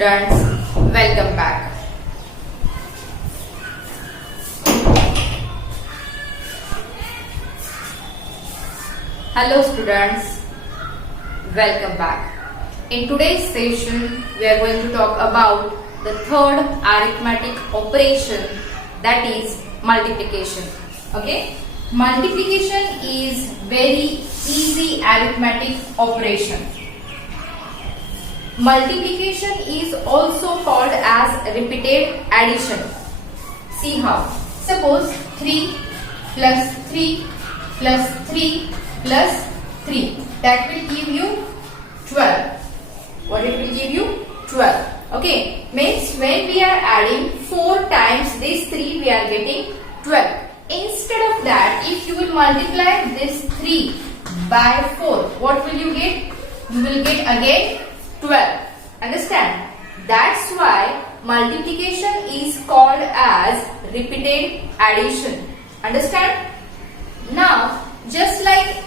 students, welcome back. Hello students, welcome back. In today's session, we are going to talk about the third arithmetic operation, that is multiplication. Okay? Multiplication is very easy arithmetic operation. Multiplication is also called as repeated addition. See how. Suppose 3 plus 3 plus 3 plus 3. That will give you 12. What it will give you? 12. Okay. Means when we are adding 4 times this 3, we are getting 12. Instead of that, if you will multiply this 3 by 4, what will you get? You will get again 12. Understand? That's why multiplication is called as repeated addition. Understand? Now, just like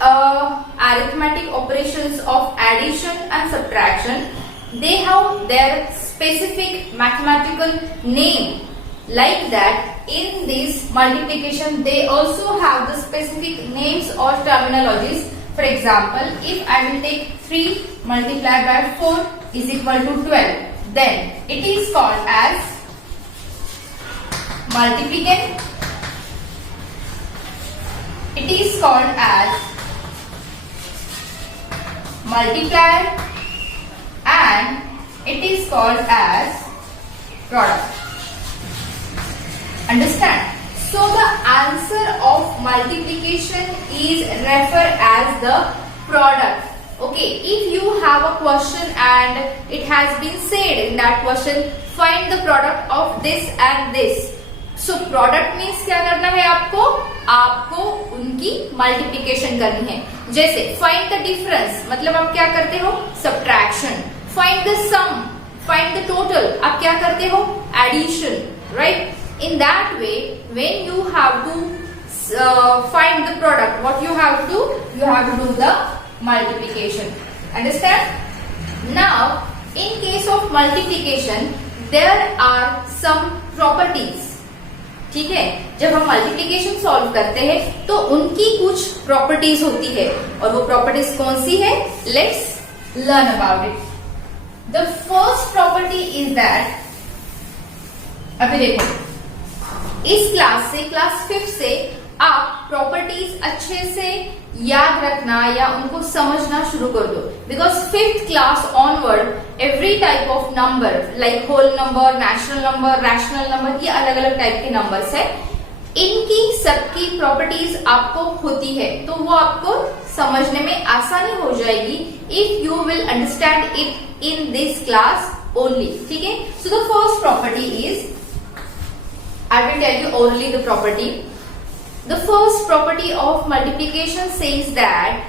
arithmetic operations of addition and subtraction, they have their specific mathematical name. Like that, in this multiplication, they also have the specific names or terminologies. For example, if I will take 3 multiplied by 4 is equal to 12, then it is called as multiplicand. It is called as multiplier, and it is called as product. Understand? So the answer of multiplication is referred as the product. Okay, if you have a question and it has been said in that question, find the product of this and this. So product means क्या करना है आपको? आपको उनकी multiplication करनी है. जैसे find the difference, मतलब आप क्या करते हो? Subtraction. Find the sum, find the total, आप क्या करते हो? Addition, right? In that way, when you have to find the product, what you have to do? You have to do the multiplication. Understand? Now, in case of multiplication, there are some properties. ठीक है, जब हम multiplication solve करते हैं तो उनकी कुछ properties होती है, और वो प्रॉपर्टीज कौन सी है? Let's learn about it. The first property is that, अभी देखो, इस क्लास से, क्लास 5 से आप प्रॉपर्टीज अच्छे से याद रखना या उनको समझना शुरू कर दो. Because 5th class onward every type of number like whole number, natural number, rational number, ये अलग अलग टाइप के नंबर्स है. इनकी सबकी प्रॉपर्टीज आपको होती है, तो वो आपको समझने में आसानी हो जाएगी if you will understand it in this class only. ठीक है. So the first property is, I will tell you only the property. The first property of multiplication says that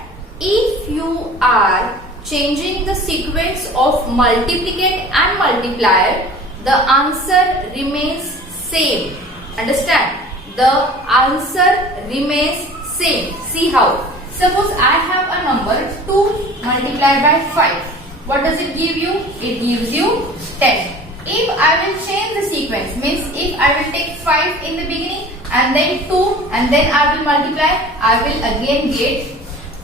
if you are changing the sequence of multiplicand and multiplier, the answer remains same. Understand? The answer remains same. See how? Suppose I have a number 2 multiplied by 5. What does it give you? It gives you 10. If I will change the sequence, means if I will take 5 in the beginning and then 2 and then I will multiply, I will again get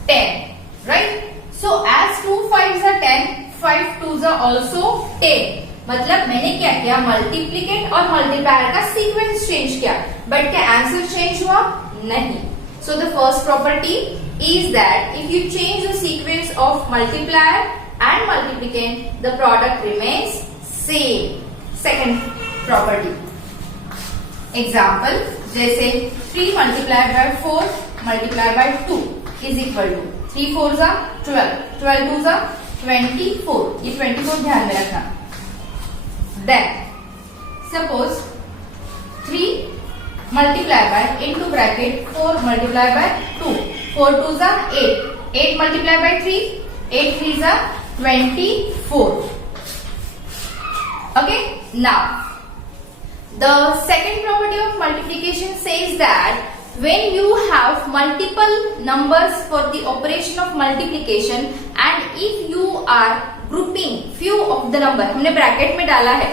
10, right? So as 2 5s are 10, 5 2s are also 10. मतलब मैंने क्या किया? मल्टीप्लिकेट और multiplier का sequence change किया, but क्या answer change हुआ? नहीं. So the first property is that if you change the sequence of multiplier and multiplicand, the product remains same. Second property. Example, जैसे 3 multiplied by 4 multiplied by 2 is equal to 3 4s are 12, 12 2s are 24. ये 24 ध्यान में रखना. Then suppose 3 multiplied by into bracket 4 multiplied by 2, 4 2s are 8, 8 multiplied by 3, 8 3s are 24. Okay, now the second property of multiplication says that when you have multiple numbers for the operation of multiplication and if you are grouping few of the number, हमने bracket में डाला है,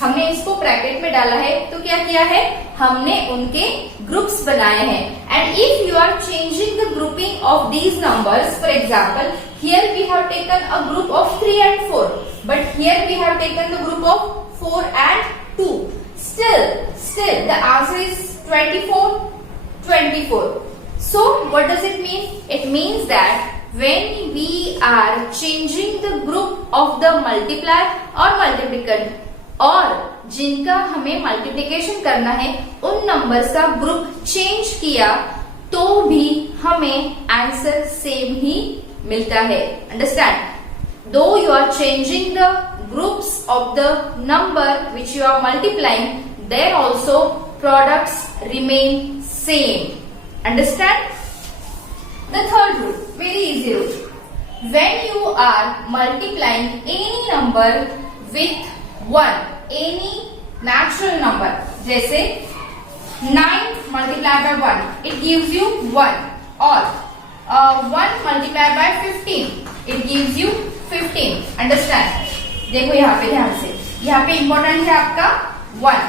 हमने इसको bracket में डाला है तो क्या किया है, हमने उनके ग्रुप्स बनाए हैं. And if you are changing the grouping of these numbers, for example here we have taken a group of 3 and 4, but here we have taken the group of 4 and 2. Still the answer is 24. So what does it mean? It means that when we are changing the group of the multiplier or multiplicand और जिनका हमें multiplication करना है उन numbers का group change किया तो भी हमें आंसर सेम ही मिलता है. Understand? Though you are changing the groups of the number which you are multiplying, there also products remain same. Understand? The third rule, very easy rule. When you are multiplying any number with 1, any natural number, जैसे 9 multiplied by 1, it gives you 1, or 1 multiplied by 15, it gives you 15. Understand? देखो यहाँ पे ध्यान से, यहाँ पे important है आपका 1.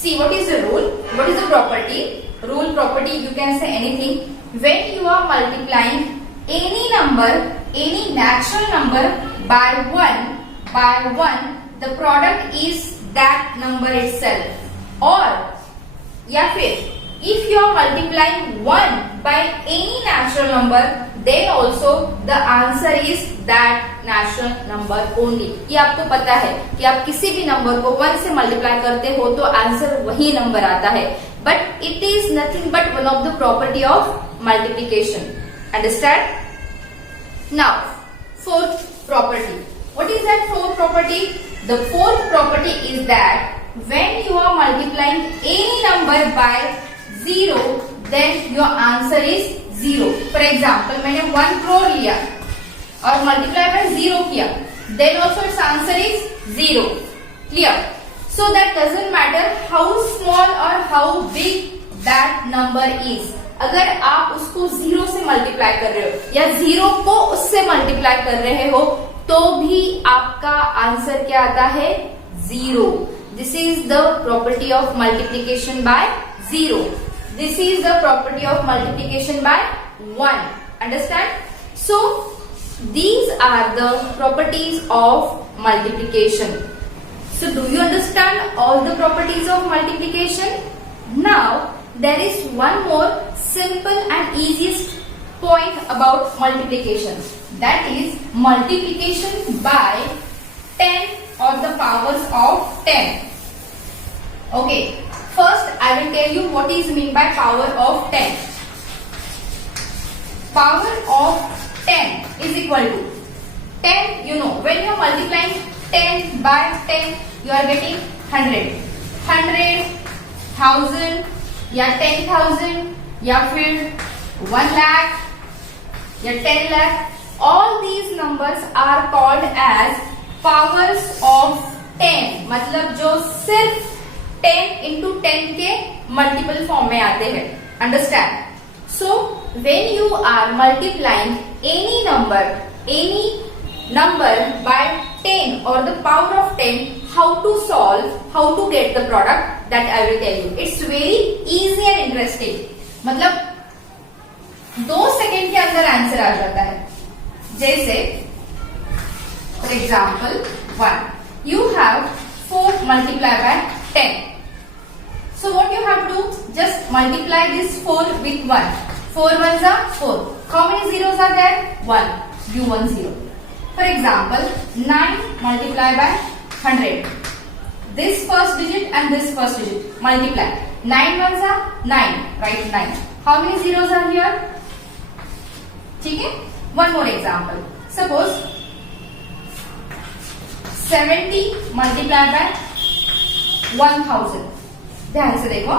See what is the rule? What is the property? Rule, property, you can say anything. When you are multiplying any number, any natural number by 1, the product is that number itself. Or या फिर if you are multiplying 1 by any natural number, then also the answer is that natural number only. ये आपको पता है कि आप किसी भी नंबर को 1 से मल्टीप्लाई करते हो तो आंसर वही नंबर आता है, but it is nothing but one of the property of multiplication. Understand? Now, fourth property. What is that fourth property? The fourth property is that when you are multiplying any number by 0, then your answer is 0. For example, मैंने 1 crore लिया और multiply by 0 किया, then also its answer is 0. Clear? So that doesn't matter how small or how big that number is. अगर आप उसको 0 से multiply कर रहे हो या 0 को उससे मल्टीप्लाई कर रहे हो तो भी आपका आंसर क्या आता है? 0. This is the property of multiplication by 0. This is the property of multiplication by 1. Understand? So these are the properties of multiplication. So do you understand all the properties of multiplication? Now there is one more simple and easiest point about multiplication, that is multiplication by 10 or the powers of 10. Okay, first I will tell you what is mean by power of 10. Power of 10 is equal to 10, you know, when you are multiplying 10 by 10 you are getting 100, 100,000 या 10,000 या फिर 1 lakh या 10 lakh. All these numbers are called as powers of 10. मतलब जो सिर्फ 10 into 10 के multiple form में आते हैं. Understand? So when you are multiplying any number by 10 or the power of 10, how to solve, how to get the product, that I will tell you. It's very easy and interesting. मतलब 2 second के अंदर answer आ जाता है. जैसे for example 1, you have 4 multiplied by 10. So what you have to just multiply this 4 with 1. 4 ones are 4. How many zeros are there? 1. You 1 0. For example, 9 multiplied by 100. This first digit and this first digit multiply. 9 ones are 9. Write 9. How many zeros are here? ठीक है? One more example. Suppose 70 multiplied by 1000. ध्यान से देखो,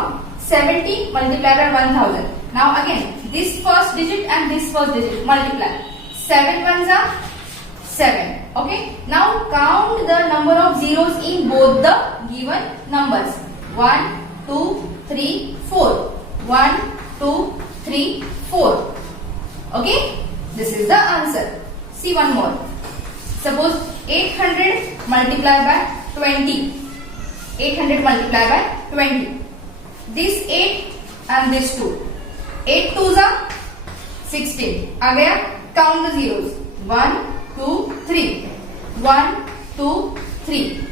70 multiplied by 1000. Now again, this first digit and this first digit multiply. 7 ones are 7. Okay. Now count the number of zeros in both the given numbers. 1, 2, 3, 4. 1, 2, 3, 4. Okay, this is the answer. See one more. Suppose 800 multiplied by 20. 800 multiplied by 20. This 8 and this 2. 8 2s are 16. आ गया? Count the zeros. 1, 2, 3. 1, 2, 3.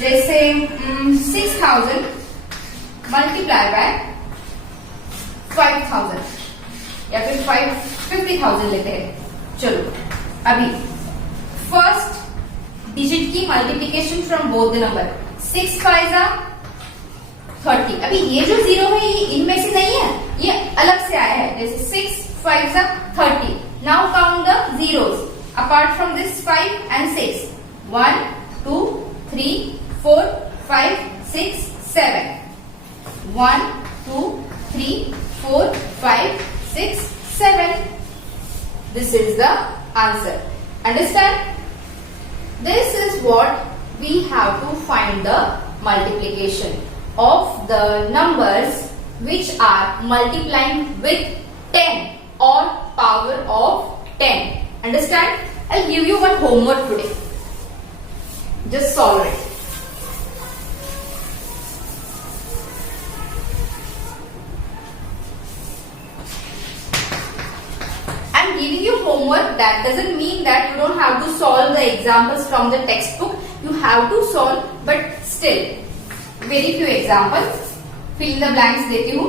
जैसे 6000 multiplied by 5000 या फिर 50,000 लेते हैं. चलो अभी first digit की multiplication from both the number. 6 5 30. अभी ये जो जीरो है ये इनमें से नहीं है, ये अलग से आया है. जैसे 6 5 30. Now count the zeros apart from this 5 and 6. 1, 2, 3, 4, 5, 6, 7. 1, 2, 3, 4, 5, 6, 7. This is the answer. Understand? This is what we have to find the multiplication of the numbers which are multiplying with 10 or power of 10. Understand? I'll give you one homework today. Just solve it. I'm giving you homework. That doesn't mean that you don't have to solve the examples from the textbook. You have to solve, but still very few examples. Fill in the blanks देती हूँ.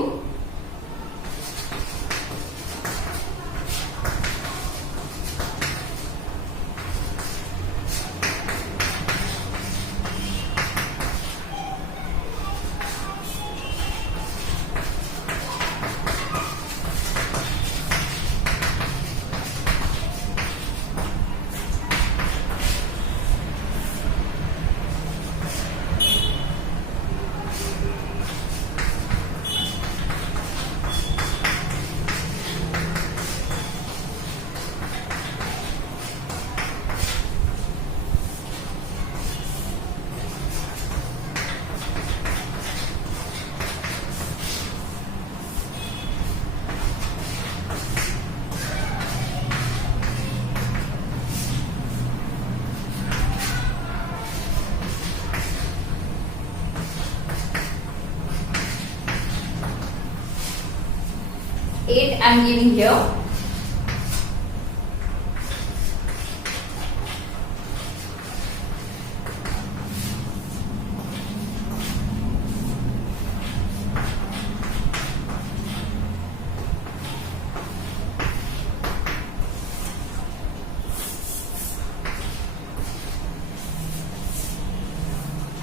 Eight I'm giving here.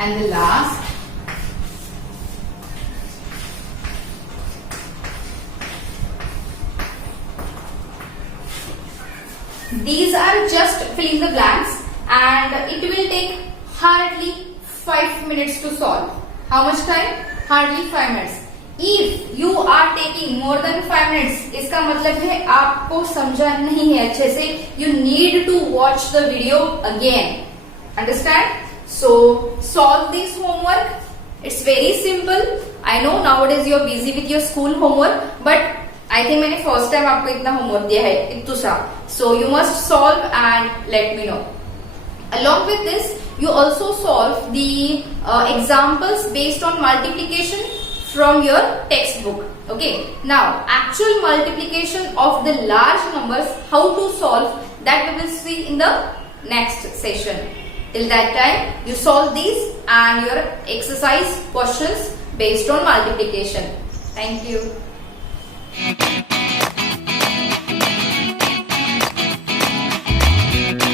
And the last these are just fill in the blanks and it will take hardly 5 minutes to solve. How much time? Hardly 5 minutes. If you are taking more than 5 minutes, इसका मतलब है आपको समझा नहीं है अच्छे से. You need to watch the video again. Understand? So solve this homework. It's very simple. I know nowadays you are busy with your school homework, but I think मैंने first time आपको इतना homework दिया है इतना सा. So you must solve and let me know. Along with this, you also solve the examples based on multiplication from your textbook. Okay. Now, actual multiplication of the large numbers, how to solve, that we will see in the next session. Till that time, you solve these and your exercise questions based on multiplication. Thank you.